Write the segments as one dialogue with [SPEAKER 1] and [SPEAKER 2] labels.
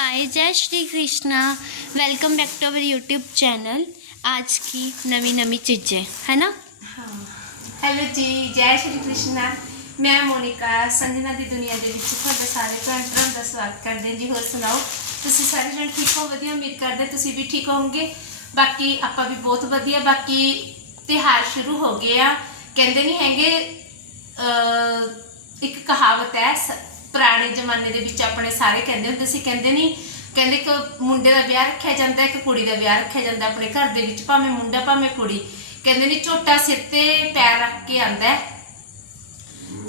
[SPEAKER 1] Guys जय Shri Krishna welcome back to our YouTube channel आज की नवी नवी चीज़ें है ना
[SPEAKER 2] ਹਾਂ ਹੈਲੋ ਜੀ ਜੈ ਸ਼੍ਰੀ ਕ੍ਰਿਸ਼ਨਾ ਮੈਂ ਮੋਨਿਕਾ ਸੰਜਨਾ ਦੀ ਦੁਨੀਆ ਦੇ ਵਿੱਚ ਤੁਹਾਡੇ ਸਾਰੇ ਭੈਣ ਭਰਾਵਾਂ ਦਾ ਸਵਾਗਤ ਕਰਦੇ ਹਾਂ ਜੀ ਹੋਰ ਸੁਣਾਓ ਤੁਸੀਂ ਸਾਰੇ ਜਣ ਠੀਕ ਹੋ ਵਧੀਆ ਉਮੀਦ ਕਰਦੇ ਤੁਸੀਂ ਵੀ ਠੀਕ ਹੋਵੋਗੇ ਬਾਕੀ ਆਪਾਂ ਵੀ ਬਹੁਤ ਵਧੀਆ ਬਾਕੀ ਤਿਹਾਰ ਸ਼ੁਰੂ ਹੋ ਗਏ ਆ ਕਹਿੰਦੇ ਨਹੀਂ ਹੈਗੇ ਅਹ, ਇੱਕ ਕਹਾਵਤ ਹੈ ਸ- ਪੁਰਾਣੇ ਜ਼ਮਾਨੇ ਦੇ ਵਿੱਚ ਆਪਣੇ ਸਾਰੇ ਕਹਿੰਦੇ ਹੁੰਦੇ ਸੀ, ਕਹਿੰਦੇ ਨਹੀਂ ਕਹਿੰਦੇ ਕਿ ਮੁੰਡੇ ਦਾ ਵਿਆਹ ਰੱਖਿਆ ਜਾਂਦਾ ਹੈ ਕਿ ਕੁੜੀ ਦਾ ਵਿਆਹ ਰੱਖਿਆ ਜਾਂਦਾ ਆਪਣੇ ਘਰ ਦੇ ਵਿੱਚ, ਭਾਵੇਂ ਮੁੰਡਾ, ਭਾਵੇਂ ਕੁੜੀ। ਕਹਿੰਦੇ ਨਹੀਂ ਝੋਟਾ ਸਿਰ ਤੇ ਪੈਰ ਰੱਖ ਕੇ ਆਂਦਾ ਹੈ।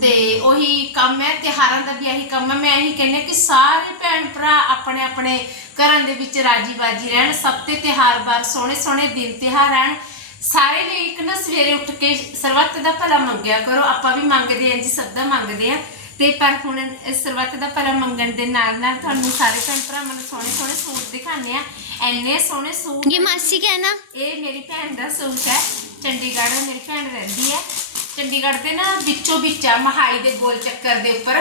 [SPEAKER 2] ਤੇ ਉਹੀ ਕੰਮ ਹੈ, ਤਿਉਹਾਰਾਂ ਦਾ ਵੀ ਇਹੀ ਕੰਮ ਹੈ। ਮੈਂ ਇਹੀ ਕਹਿੰਦੀ ਕਿ ਸਾਰੇ ਭੈਣ ਭਰਾ ਆਪਣੇ ਆਪਣੇ ਘਰਾਂ ਦੇ ਵਿੱਚ ਰਾਜੀ ਬਾਜੀ ਰਹਿਣ, ਸਭ ਤੇ ਤਿਉਹਾਰ ਬਾਰ ਸੋਹਣੇ ਸੋਹਣੇ ਦਿਨ ਤਿਉਹਾਰ ਰਹਿਣ। ਸਾਰੇ ਲਈ ਇੱਕ ਨਾ ਸਵੇਰੇ ਉੱਠ ਕੇ ਸਰਬੱਤ ਦਾ ਭਲਾ ਮੰਗਿਆ ਕਰੋ। ਆਪਾਂ ਵੀ ਮੰਗਦੇ ਹਾਂ ਜੀ ਸਭ ਦਾ ਮੰਗਦੇ ਆ ਤੇ ਪਰ ਹੁਣ ਇਸ ਸਰਬੱਤ ਦਾ ਭਲਾ ਮੰਗਣ ਦੇ ਨਾਲ ਨਾਲ ਤੁਹਾਨੂੰ ਸਾਰੇ ਭੈਣ ਭਰਾਵਾਂ ਨੂੰ ਸੋਹਣੇ ਸੋਹਣੇ ਸੂਟ ਦਿਖਾਣੇ ਆ ਐਨੇ ਸੋਹਣੇ ਸੂਟ
[SPEAKER 1] ਇਹ ਮਾਸੀ ਕਹਿਣਾ।
[SPEAKER 2] ਇਹ ਮੇਰੀ ਭੈਣ ਦਾ ਸੂਟ ਹੈ। ਚੰਡੀਗੜ੍ਹ ਮੇਰੀ ਭੈਣ ਰਹਿੰਦੀ ਹੈ। ਚੰਡੀਗੜ੍ਹ ਦੇ ਨਾ ਵਿੱਚੋਂ ਵਿੱਚਾ ਮਹਾਈ ਦੇ ਗੋਲ ਚੱਕਰ ਦੇ ਉੱਪਰ।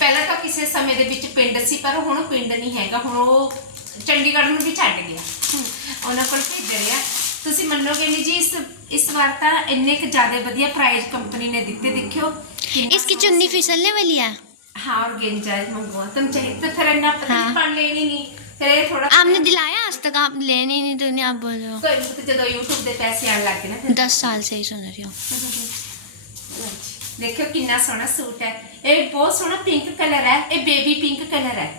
[SPEAKER 2] ਪਹਿਲਾਂ ਤਾਂ ਕਿਸੇ ਸਮੇਂ ਦੇ ਵਿੱਚ ਪਿੰਡ ਸੀ ਪਰ ਹੁਣ ਪਿੰਡ ਨਹੀਂ ਹੈਗਾ। ਹੁਣ ਉਹ ਚੰਡੀਗੜ੍ਹ ਨੂੰ ਵੀ ਛੱਡ ਗਿਆ। ਉਹਨਾਂ ਕੋਲ ਭੇਜ ਰਿਹਾ ਤੁਸੀਂ ਮੰਨੋਗੇ ਨਹੀਂ ਜੀ ਇਸ ਇਸ ਵਾਰ ਤਾਂ ਇੰਨੇ ਕੁ ਜ਼ਿਆਦਾ ਵਧੀਆ ਪ੍ਰਾਈਜ਼ ਕੰਪਨੀ ਨੇ ਦਿੱਤੇ ਦੇਖਿਓ ਕਿੰਨਾ
[SPEAKER 1] इसकी
[SPEAKER 2] ਸੋਹਣਾ
[SPEAKER 1] चुन्नी फिसलने वाली है
[SPEAKER 2] हाँ और गेंजा मंगवा तुम चाहिए तो फिर इतना
[SPEAKER 1] हाँ।
[SPEAKER 2] पान लेनी नहीं फिर ये थोड़ा
[SPEAKER 1] आपने दिलाया आज तक आप लेने ही नहीं दुनिया आप बोल रहे हो
[SPEAKER 2] कोई नहीं, तो ਜਦੋਂ YouTube ਦੇ ਪੈਸੇ ਆਣ ਲੱਗ ਗਏ ਨਾ ਫਿਰ
[SPEAKER 1] दस साल से ही सुन रही हूँ
[SPEAKER 2] ਦੇਖਿਓ ਕਿੰਨਾ ਸੋਹਣਾ ਸੂਟ ਹੈ ਇਹ ਬਹੁਤ ਸੋਹਣਾ ਪਿੰਕ ਕਲਰ ਹੈ ਇਹ ਬੇਬੀ ਪਿੰਕ ਕਲਰ ਹੈ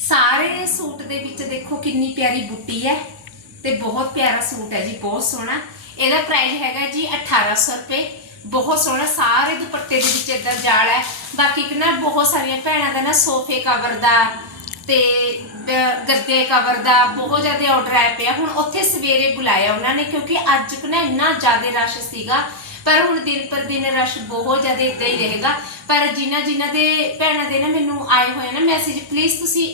[SPEAKER 2] ਸਾਰੇ ਸੂਟ ਦੇ ਵਿੱਚ ਦੇਖੋ ਕਿੰਨੀ ਪਿਆਰੀ ਬੁੱਟੀ ਹੈ ਤੇ ਬਹੁਤ ਪਿਆਰਾ ਸੂਟ ਹੈ ਜੀ, ਬਹੁਤ ਸੋਹਣਾ। ਇਹਦਾ ਪ੍ਰਾਈਸ ਹੈਗਾ ਜੀ 1800 ਰੁਪਏ। ਬਹੁਤ ਸੋਹਣਾ, ਸਾਰੇ ਦੁਪੱਟੇ ਦੇ ਵਿੱਚ ਇਦਾਂ ਜਾਲ ਹੈ। ਬਾਕੀ ਕਿ ਨਾ ਬਹੁਤ ਸਾਰੀਆਂ ਭੈਣਾਂ ਦਾ ਨਾ ਸੋਫੇ ਕਵਰ ਦਾ ਤੇ ਗੱਦੇ ਕਵਰ ਦਾ ਬਹੁਤ ਜ਼ਿਆਦਾ ਆਰਡਰ ਆਇਆ ਪਿਆ। ਹੁਣ ਉੱਥੇ ਸਵੇਰੇ ਬੁਲਾਇਆ ਉਹਨਾਂ ਨੇ, ਕਿਉਂਕਿ ਅੱਜ ਕੁ ਨਾ ਇੰਨਾ ਜ਼ਿਆਦਾ ਰਸ਼ ਸੀਗਾ। ਪਰ ਹੁਣ ਦਿਨ ਪਰ ਦਿਨ ਰਸ਼ ਬਹੁਤ ਜ਼ਿਆਦਾ ਇਦਾਂ ਹੀ ਰਹੇਗਾ। ਪਰ ਜਿਨ੍ਹਾਂ ਜਿਨ੍ਹਾਂ ਦੇ ਭੈਣਾਂ ਦੇ ਨਾ ਮੈਨੂੰ ਆਏ ਹੋਏ ਨਾ ਮੈਸੇਜ ਪਲੀਜ਼ ਤੁਸੀਂ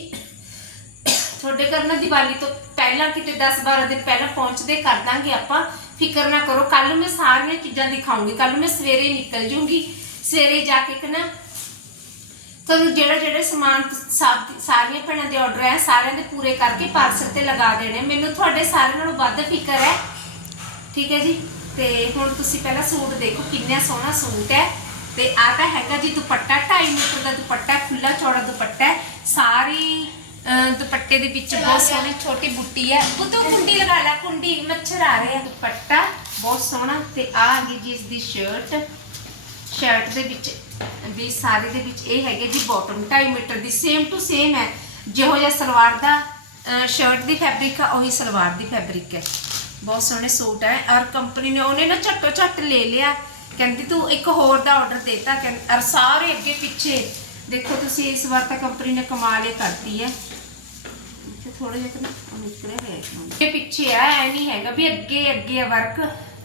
[SPEAKER 2] ਤੁਹਾਡੇ ਘਰ ਨਾ ਦੀਵਾਲੀ ਤੋਂ ਪਹਿਲਾਂ ਕਿਤੇ 10-12 ਦਿਨ ਪਹਿਲਾਂ ਪਹੁੰਚਦੇ ਕਰ ਦਾਂਗੇ ਆਪਾਂ। ਫਿਕਰ ਨਾ ਕਰੋ ਕੱਲ ਨੂੰ ਮੈਂ ਸਾਰੀਆਂ ਚੀਜ਼ਾਂ ਦਿਖਾਉਂਗੀ। ਕੱਲ ਨੂੰ ਮੈਂ ਸਵੇਰੇ ਨਿਕਲ ਜੂੰਗੀ। ਸਵੇਰੇ ਜਾ ਕੇ ਕਿ ਨਾ ਤੁਹਾਨੂੰ ਜਿਹੜਾ ਜਿਹੜਾ ਸਮਾਨ ਸਾਰੀਆਂ ਭੈਣਾਂ ਦੇ ਆਰਡਰ ਹੈ, ਸਾਰਿਆਂ ਦੇ ਪੂਰੇ ਕਰਕੇ ਪਾਰਸਲ ਤੇ ਲਗਾ ਦੇਣੇ। ਮੈਨੂੰ ਤੁਹਾਡੇ ਸਾਰਿਆਂ ਨਾਲੋਂ ਵੱਧ ਫਿਕਰ ਹੈ। ਠੀਕ ਹੈ ਜੀ? ਤੇ ਹੁਣ ਤੁਸੀਂ ਪਹਿਲਾਂ ਸੂਟ ਦੇਖੋ, ਕਿੰਨਾ ਸੋਹਣਾ ਸੂਟ ਹੈ। ਤੇ ਆ ਤਾਂ ਹੈਗਾ ਜੀ ਦੁਪੱਟਾ 2.5 ਮੀਟਰ ਦਾ ਦੁਪੱਟਾ ਖੁੱਲਾ ਚੌੜਾ ਦੁਪੱਟਾ ਹੈ। ਸਾਰੀ ਅਹ, ਦੁਪੱਟੇ ਦੇ ਵਿੱਚ ਬਹੁਤ ਸੋਹਣੀ ਛੋਟੀ ਬੁੱਟੀ ਹੈ। ਉਹ ਤੋਂ ਕੁੰਡੀ ਲਗਾ ਲੈ ਕੁੰਡੀ ਮੱਛਰ ਆ ਰਹੇ ਆ। ਦੁਪੱਟਾ ਬਹੁਤ ਸੋਹਣਾ ਤੇ ਆ ਆ ਗਈ ਜੀ ਇਸ ਦੀ ਸ਼ਰਟ ਸ਼ਰਟ ਦੇ ਵਿੱਚ ਦੀ ਸਾਰੀ ਦੇ ਵਿੱਚ ਇਹ ਹੈਗੇ ਜੀ ਬਾਟਮ 2.5 ਮੀਟਰ ਦੀ ਸੇਮ ਟੂ ਸੇਮ ਹੈ। ਜਿਹੋ ਜਿਹਾ ਸਲਵਾਰ ਦਾ ਸ਼ਰਟ ਦੀ ਫੈਬਰਿਕ ਆ ਉਹੀ ਸਲਵਾਰ ਦੀ ਫੈਬਰਿਕ ਹੈ। ਬਹੁਤ ਸੋਹਣੇ ਸੂਟ ਹੈ। ਔਰ ਕੰਪਨੀ ਨੇ ਉਹਨੇ ਨਾ ਝੱਟੋ ਝੱਟ ਲੈ ਲਿਆ। ਕਹਿੰਦੀ ਤੂੰ ਇੱਕ ਹੋਰ ਦਾ ਆਰਡਰ ਦੇਤਾ। ਕਹਿੰਦੀ ਔਰ ਸਾਰੇ ਅੱਗੇ ਪਿੱਛੇ ਦੇਖੋ ਤੁਸੀਂ ਇਸ ਵਾਰ ਤਾਂ ਕੰਪਨੀ ਨੇ ਕਮਾਲ ਹੀ ਕਰਤੀ ਹੈ। ਇੱਥੇ ਥੋੜਾ ਜਿਹਾ ਨਾ ਉਹ ਨਿਕਲਿਆ ਹੋਇਆ ਹੈ ਇਹ ਪਿੱਛੇ ਆ ਐ ਨਹੀਂ ਹੈਗਾ ਵੀ ਅੱਗੇ ਅੱਗੇ ਆ ਵਰਕ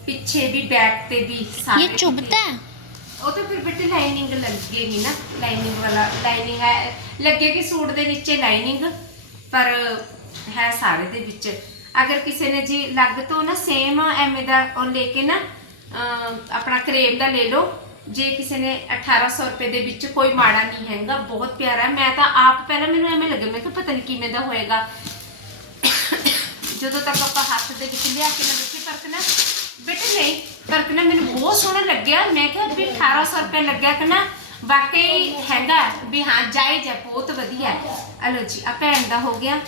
[SPEAKER 2] ਪਿੱਛੇ ਵੀ ਬੈਕ ਤੇ ਵੀ ਸਾਰੇ
[SPEAKER 1] ये चुभता है
[SPEAKER 2] ਉਹ ਤਾਂ ਫਿਰ ਬੇਟੇ ਲਾਈਨਿੰਗ ਲੱਗੇਗੀ ਨਾ ਲਾਈਨਿੰਗ ਵਾਲਾ ਲਾਈਨਿੰਗ ਹੈ ਲੱਗੇਗੀ ਸੂਟ ਦੇ ਨੀਚੇ ਲਾਈਨਿੰਗ ਪਰ ਹੈ ਸਾਰੇ ਦੇ ਵਿੱਚ ਅਗਰ ਕਿਸੇ ਨੇ ਜੀ ਲੱਗ ਤੋਂ ਨਾ ਸੇਮ ਐਵੇਂ ਦਾ ਉਹ ਲੈ ਕੇ ਨਾ ਅਹ, ਆਪਣਾ ਕਰੇਪ ਦਾ ਲੈ ਲਓ ਜੇ ਕਿਸੇ ਨੇ 1800 ਰੁਪਏ ਦੇ ਵਿੱਚ ਕੋਈ ਮਾੜਾ ਨਹੀਂ ਹੈਗਾ, ਬਹੁਤ ਪਿਆਰਾ ਹੈ। ਮੈਂ ਤਾਂ ਆਪ ਪਹਿਲਾਂ ਮੈਨੂੰ ਐਵੇਂ ਲੱਗਿਆ, ਮੈਂ ਕਿ ਪਤਾ ਨਹੀਂ ਕਿਵੇਂ ਦਾ ਹੋਏਗਾ। ਜਦੋਂ ਤੱਕ ਆਪਾਂ ਹੱਥ ਦੇ ਵਿੱਚ ਲਿਆ ਕੇ ਨਾ ਦੇਖੀ ਪਰ ਨਾ ਬੇਟੇ ਨਹੀਂ ਪਰ ਨਾ ਮੈਨੂੰ ਬਹੁਤ ਸੋਹਣਾ ਲੱਗਿਆ। ਮੈਂ ਕਿਹਾ ਵੀ 1800 ਰੁਪਏ ਲੱਗਿਆ ਕਿ ਨਾ, ਵਾਕਈ ਹੈਗਾ ਵੀ ਹਾਂ, ਜਾਇਜ਼ ਹੈ, ਬਹੁਤ ਵਧੀਆ ਹੈ। ਹਲੋ ਜੀ, ਆ ਭੈਣ ਦਾ ਹੋ ਗਿਆ।